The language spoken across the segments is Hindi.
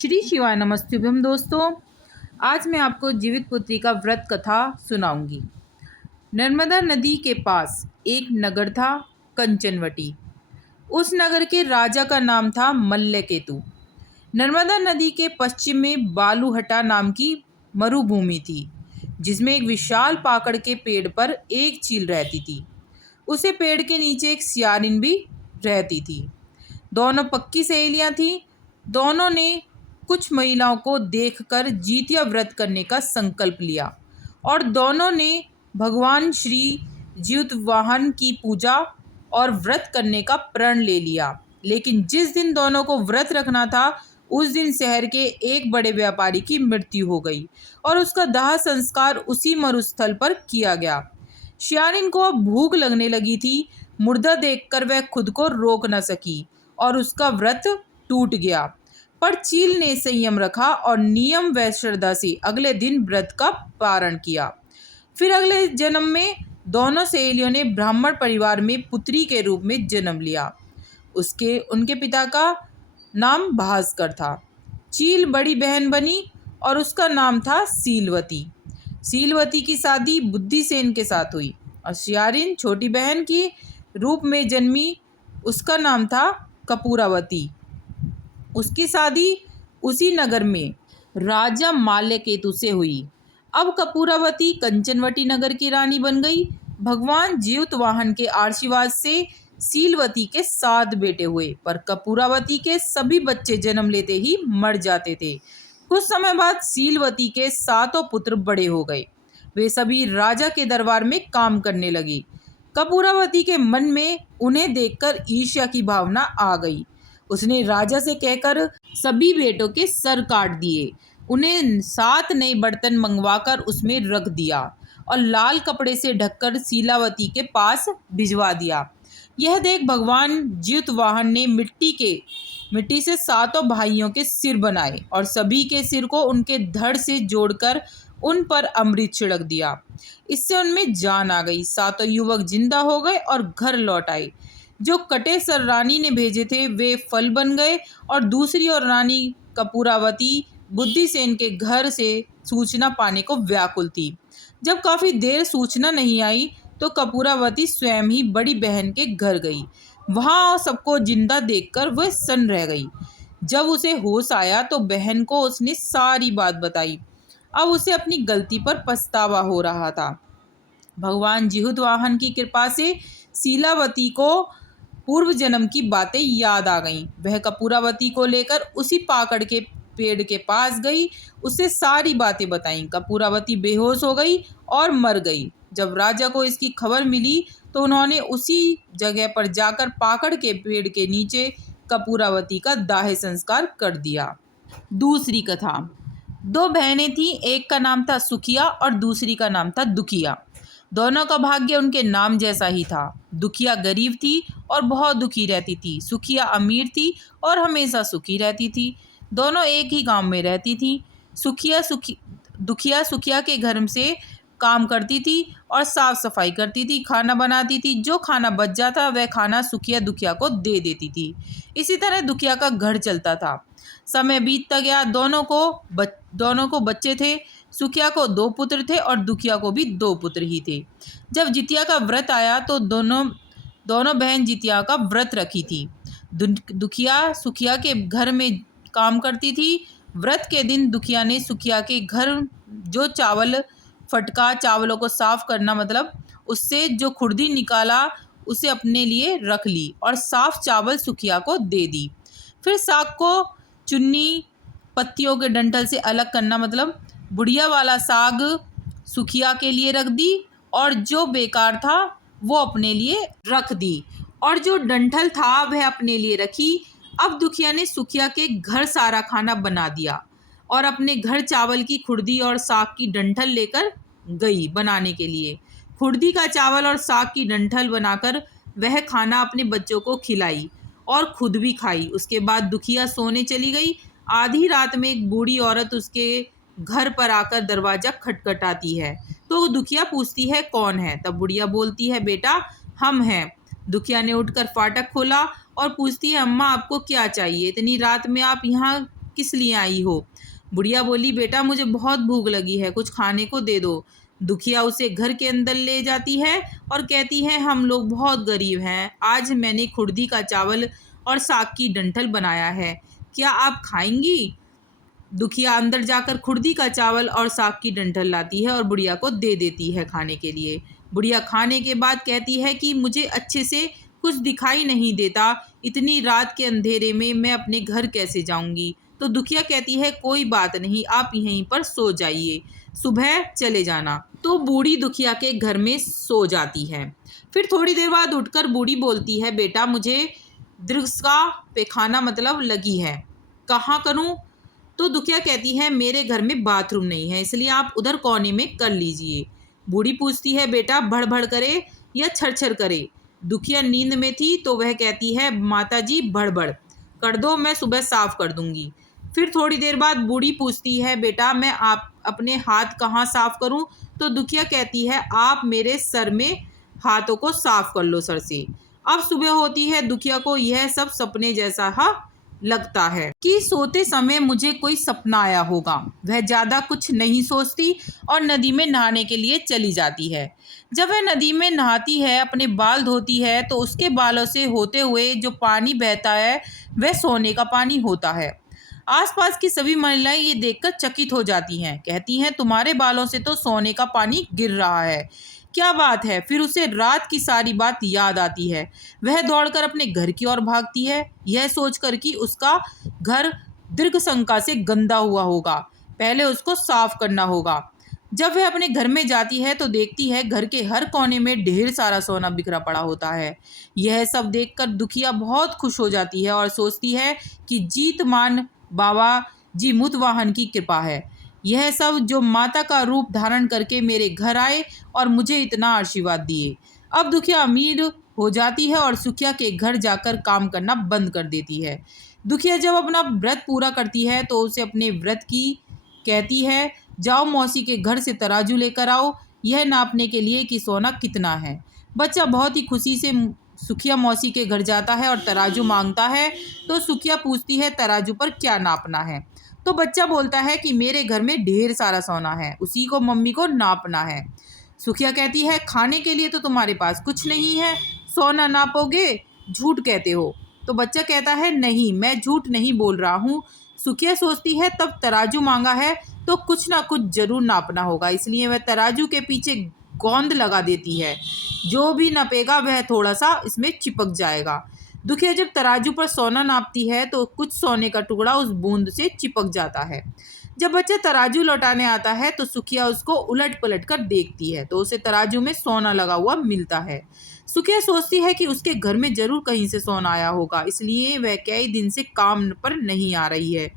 श्री शिवाय नमस्तुभ्यम दोस्तों। आज मैं आपको जीवित पुत्री का व्रत कथा सुनाऊंगी। नर्मदा नदी के पास एक नगर था, कंचनवटी। उस नगर के राजा का नाम था मल्लकेतु। नर्मदा नदी के पश्चिम में बालूहटा नाम की मरुभूमि थी, जिसमें एक विशाल पाकड़ के पेड़ पर एक चील रहती थी। उसे पेड़ के नीचे एक सियारिन भी रहती थी। दोनों पक्की सहेलियां थीं। दोनों ने कुछ महिलाओं को देखकर जीतिया व्रत करने का संकल्प लिया और दोनों ने भगवान श्री जीतवाहन की पूजा और व्रत करने का प्रण ले लिया। लेकिन जिस दिन दोनों को व्रत रखना था, उस दिन शहर के एक बड़े व्यापारी की मृत्यु हो गई और उसका दाह संस्कार उसी मरुस्थल पर किया गया। शियारिन को अब भूख लगने लगी थी। मुर्दा देखकर वह खुद को रोक न सकी और उसका व्रत टूट गया। पर चील ने संयम रखा और नियम व श्रद्धा से अगले दिन व्रत का पारण किया। फिर अगले जन्म में दोनों सहेलियों ने ब्राह्मण परिवार में पुत्री के रूप में जन्म लिया। उनके पिता का नाम भास्कर था। चील बड़ी बहन बनी और उसका नाम था सीलवती। सीलवती की शादी बुद्धिसेन के साथ हुई और शियारिन छोटी बहन की रूप में जन्मी। उसका नाम था कपूरावती। उसकी शादी उसी नगर में राजा माल्यकेतु से हुई। अब कपूरावती कंचनवटी नगर की रानी बन गई। भगवान जीतवाहन के आशीर्वाद से सीलवती के 7 बेटे हुए, पर कपूरावती के सभी बच्चे जन्म लेते ही मर जाते थे। कुछ समय बाद सीलवती के 7 पुत्र बड़े हो गए। वे सभी राजा के दरबार में काम करने लगे। कपूरावती के मन में उन्हें देखकर ईर्ष्या की भावना आ गई। उसने राजा से कहकर सभी बेटों के सर काट दिए। उन्हें 7 नए बर्तन मंगवाकर उसमें रख दिया और लाल कपड़े से ढककर सीलावती के पास भिजवा दिया। यह देख भगवान जीतवाहन ने मिट्टी से 7 भाइयों के सिर बनाए और सभी के सिर को उनके धड़ से जोड़कर उन पर अमृत छिड़क दिया। इससे उनमें जान आ गई। 7 युवक जिंदा हो गए और घर लौट आए। जो कटे सर रानी ने भेजे थे वे फल बन गए और दूसरी ओर रानी कपूरावती बुद्धिसेन के घर से सूचना पाने को व्याकुल थी। जब काफ़ी देर सूचना नहीं आई तो कपूरावती स्वयं ही बड़ी बहन के घर गई। वहाँ सबको जिंदा देखकर वह सन्न रह गई। जब उसे होश आया तो बहन को उसने सारी बात बताई। अब उसे अपनी गलती पर पछतावा हो रहा था। भगवान जीतवाहन की कृपा से सीलावती को पूर्व जन्म की बातें याद आ गईं। वह कपूरावती को लेकर उसी पाकड़ के पेड़ के पास गई। उसे सारी बातें बताईं। कपूरावती बेहोश हो गई और मर गई। जब राजा को इसकी खबर मिली तो उन्होंने उसी जगह पर जाकर पाकड़ के पेड़ के नीचे कपूरावती का दाह संस्कार कर दिया। दूसरी कथा। 2 बहनें थीं। एक का नाम था सुखिया और दूसरी का नाम था दुखिया। दोनों का भाग्य उनके नाम जैसा ही था। दुखिया गरीब थी और बहुत दुखी रहती थी। सुखिया अमीर थी और हमेशा सुखी रहती थी। दोनों एक ही गांव में रहती थी। दुखिया सुखिया के घर से काम करती थी और साफ सफाई करती थी, खाना बनाती थी। जो खाना बच जाता वह खाना सुखिया दुखिया को दे देती थी। इसी तरह दुखिया का घर चलता था। समय बीतता गया। दोनों को बच्चे थे। सुखिया को 2 पुत्र थे और दुखिया को भी 2 पुत्र ही थे। जब जितिया का व्रत आया तो दोनों बहन जितिया का व्रत रखी थी। दुखिया सुखिया के घर में काम करती थी। व्रत के दिन दुखिया ने सुखिया के घर जो चावलों को साफ करना, मतलब उससे जो खुर्दी निकाला, उसे अपने लिए रख ली और साफ चावल सुखिया को दे दी। फिर साग को चुन्नी पत्तियों के डंठल से अलग करना, मतलब बुढ़िया वाला साग सुखिया के लिए रख दी और जो बेकार था वो अपने लिए रख दी और जो डंठल था वह अपने लिए रखी। अब दुखिया ने सुखिया के घर सारा खाना बना दिया और अपने घर चावल की खुर्दी और साग की डंठल लेकर गई बनाने के लिए। खुर्दी का चावल और साग की डंठल बनाकर वह खाना अपने बच्चों को खिलाई और खुद भी खाई। उसके बाद दुखिया सोने चली गई। आधी रात में एक बूढ़ी औरत उसके घर पर आकर दरवाज़ा खटखटाती है तो दुखिया पूछती है कौन है। तब बुढ़िया बोलती है बेटा हम हैं। दुखिया ने उठकर फाटक खोला और पूछती है अम्मा आपको क्या चाहिए, इतनी रात में आप यहाँ किस लिए आई हो? बुढ़िया बोली, बेटा मुझे बहुत भूख लगी है, कुछ खाने को दे दो। दुखिया उसे घर के अंदर ले जाती है और कहती है, हम लोग बहुत गरीब हैं, आज मैंने खुर्दी का चावल और साग की डंठल बनाया है, क्या आप खाएंगी? दुखिया अंदर जाकर खुर्दी का चावल और साग की डंठल लाती है और बुढ़िया को दे देती है खाने के लिए। बुढ़िया खाने के बाद कहती है कि मुझे अच्छे से कुछ दिखाई नहीं देता, इतनी रात के अंधेरे में मैं अपने घर कैसे जाऊंगी? तो दुखिया कहती है, कोई बात नहीं, आप यहीं पर सो जाइए, सुबह चले जाना। तो बूढ़ी दुखिया के घर में सो जाती है। फिर थोड़ी देर बाद उठकर बूढ़ी बोलती है, बेटा मुझे दीर्घा पैखाना मतलब लगी है, कहाँ करूँ? तो दुखिया कहती है, मेरे घर में बाथरूम नहीं है, इसलिए आप उधर कोने में कर लीजिए। बूढ़ी पूछती है, बेटा भड़ भड़ करे या छर छर करे? दुखिया नींद में थी तो वह कहती है, माता जी भड़ भड़ कर दो, मैं सुबह साफ कर दूंगी। फिर थोड़ी देर बाद बूढ़ी पूछती है, बेटा मैं आप अपने हाथ कहाँ साफ करूं? तो दुखिया कहती है, आप मेरे सर में हाथों को साफ कर लो सर से। अब सुबह होती है, दुखिया को यह सब सपने जैसा लगता है कि सोते समय मुझे कोई सपना आया होगा। वह ज़्यादा कुछ नहीं सोचती और नदी में नहाने के लिए चली जाती है। जब वह नदी में नहाती है, अपने बाल धोती है, तो उसके बालों से होते हुए जो पानी बहता है वह सोने का पानी होता है। आसपास की सभी महिलाएं ये देखकर चकित हो जाती हैं, कहती हैं, तुम्हारे बालों से तो सोने का पानी गिर रहा है, क्या बात है? फिर उसे रात की सारी बात याद आती है। वह दौड़कर अपने घर की ओर भागती है, यह सोचकर कि उसका घर दीर्घशंका से गंदा हुआ होगा, पहले उसको साफ करना होगा। जब वह अपने घर में जाती है तो देखती है घर के हर कोने में ढेर सारा सोना बिखरा पड़ा होता है। यह सब देखकर दुखिया बहुत खुश हो जाती है और सोचती है कि जीतमान बाबा जी मुतवाहन की कृपा है, यह सब जो माता का रूप धारण करके मेरे घर आए और मुझे इतना आशीर्वाद दिए। अब दुखिया अमीर हो जाती है और सुखिया के घर जाकर काम करना बंद कर देती है। दुखिया जब अपना व्रत पूरा करती है तो उसे अपने व्रत की कहती है, जाओ मौसी के घर से तराजू लेकर आओ, यह नापने के लिए कि सोना कितना है। बच्चा बहुत ही खुशी से सुखिया मौसी के घर जाता है और तराजू मांगता है। तो सुखिया पूछती है, तराजू पर क्या नापना है? तो बच्चा बोलता है कि मेरे घर में ढेर सारा सोना है, उसी को मम्मी को नापना है। सुखिया कहती है, खाने के लिए तो तुम्हारे पास कुछ नहीं है, सोना नापोगे? झूठ कहते हो। तो बच्चा कहता है, नहीं मैं झूठ नहीं बोल रहा हूँ। सुखिया सोचती है तब तराजू मांगा है तो कुछ ना कुछ जरूर नापना होगा, इसलिए वह तराजू के पीछे गोंद लगा देती है, जो भी नपेगा वह थोड़ा सा इसमें चिपक जाएगा। दुखिया जब तराजू पर सोना नापती है तो कुछ सोने का टुकड़ा उस बूंद से चिपक जाता है। जब बच्चा तराजू लौटाने आता है तो सुखिया उसको उलट पलट कर देखती है तो उसे तराजू में सोना लगा हुआ मिलता है। सुखिया सोचती है कि उसके घर में जरूर कहीं से सोना आया होगा, इसलिए वह कई दिन से काम पर नहीं आ रही है।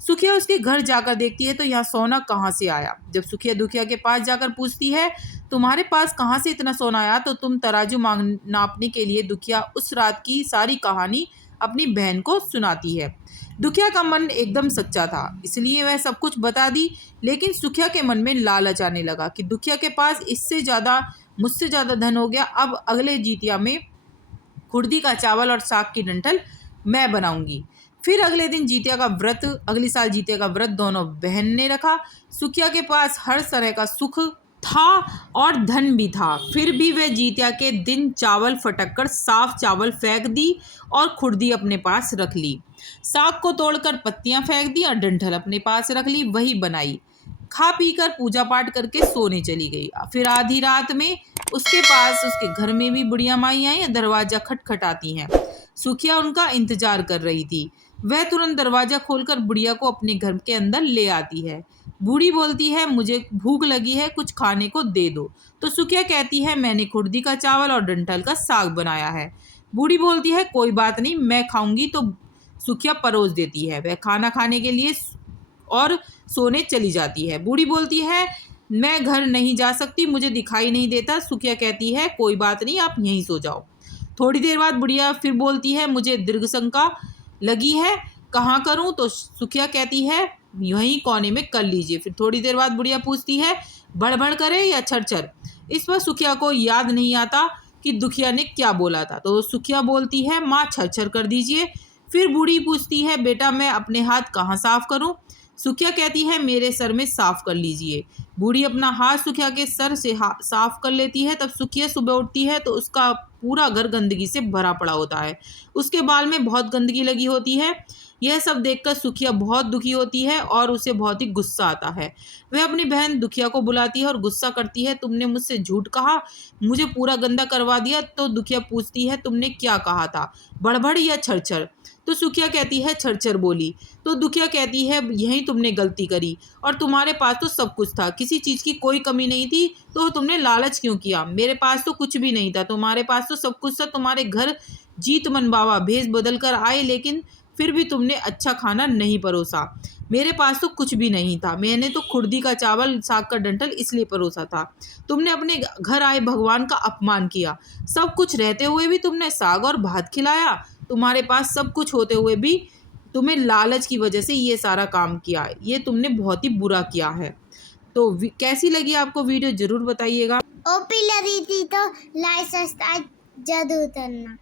सुखिया उसके घर जाकर देखती है तो यहाँ सोना कहाँ से आया। जब सुखिया दुखिया के पास जाकर पूछती है, तुम्हारे पास कहाँ से इतना सोना आया, तो तुम तराजू नापने के लिए दुखिया उस रात की सारी कहानी अपनी बहन को सुनाती है। दुखिया का मन एकदम सच्चा था, इसलिए वह सब कुछ बता दी, लेकिन सुखिया के मन में लालच आने लगा कि दुखिया के पास इससे ज़्यादा मुझसे ज़्यादा धन हो गया, अब अगले जितिया में खुर्दी का चावल और साग की डंठल मैं बनाऊंगी। फिर अगले दिन जितिया का व्रत, अगले साल जितिया का व्रत दोनों बहन ने रखा। सुखिया के पास हर तरह का सुख था और धन भी था, फिर भी वह जितिया के दिन चावल फटक कर साफ चावल फेंक दी और खुर्दी अपने पास रख ली। साग को तोड़कर पत्तियां फेंक दी और डंठल अपने पास रख ली, वही बनाई, खा पी कर पूजा पाठ करके सोने चली गई। फिर आधी रात में उसके पास उसके घर में भी बुढ़िया माई आई, दरवाजा खटखटाती हैं। सुखिया उनका इंतजार कर रही थी। वह तुरंत दरवाजा खोलकर बुढ़िया को अपने घर के अंदर ले आती है। बूढ़ी बोलती है, मुझे भूख लगी है, कुछ खाने को दे दो। तो सुखिया कहती है, मैंने खुर्दी का चावल और डंठल का साग बनाया है। बूढ़ी बोलती है, कोई बात नहीं, मैं खाऊंगी। तो सुखिया परोस देती है। वह खाना खाने के लिए और सोने चली जाती है। बूढ़ी बोलती है, मैं घर नहीं जा सकती, मुझे दिखाई नहीं देता। सुखिया कहती है, कोई बात नहीं, आप यहीं सो जाओ। थोड़ी देर बाद बुढ़िया फिर बोलती है, मुझे दीर्घशंका लगी है, कहाँ करूँ? तो सुखिया कहती है, यहीं कोने में कर लीजिए। फिर थोड़ी देर बाद बुढ़िया पूछती है, भड़भड़ करे या छरछर? इस पर सुखिया को याद नहीं आता कि दुखिया ने क्या बोला था। तो सुखिया बोलती है, माँ छरछर कर दीजिए। फिर बूढ़ी पूछती है, बेटा मैं अपने हाथ कहाँ साफ करूं? सुखिया कहती है, मेरे सर में साफ कर लीजिए। बूढ़ी अपना हाथ सुखिया के सर से साफ कर लेती है। तब सुखिया सुबह उठती है तो उसका पूरा घर गंदगी से भरा पड़ा होता है। उसके बाल में बहुत गंदगी लगी होती है। यह सब देखकर सुखिया बहुत दुखी होती है और उसे बहुत ही गुस्सा आता है। वह अपनी बहन दुखिया को बुलाती है और गुस्सा करती है, तुमने मुझसे झूठ कहा, मुझे पूरा गंदा करवा दिया। तो दुखिया पूछती है, तुमने क्या कहा था, बड़बड़ या छरछर? तो सुखिया कहती है, छरछर बोली। तो दुखिया कहती है, यही तुमने गलती करी, और तुम्हारे पास तो सब कुछ था, किसी चीज़ की कोई कमी नहीं थी, तो तुमने लालच क्यों किया? मेरे पास तो कुछ भी नहीं था, तुम्हारे पास तो सब कुछ था। तुम्हारे घर जीत मन बाबा भेस बदल कर आए, लेकिन फिर भी तुमने अच्छा खाना नहीं परोसा। मेरे पास तो कुछ भी नहीं था, मैंने तो खुर्दी का चावल साग का डंठल इसलिए परोसा था। तुमने अपने घर आए भगवान का अपमान किया। सब कुछ रहते हुए भी तुमने साग और भात खिलाया। तुम्हारे पास सब कुछ होते हुए भी तुम्हें लालच की वजह से ये सारा काम किया। ये तुमने बहुत ही बुरा किया है। तो कैसी लगी आपको वीडियो, ज़रूर बताइएगा। ओपी लगी थी तो लाइक सब्सक्राइब जरूर करना।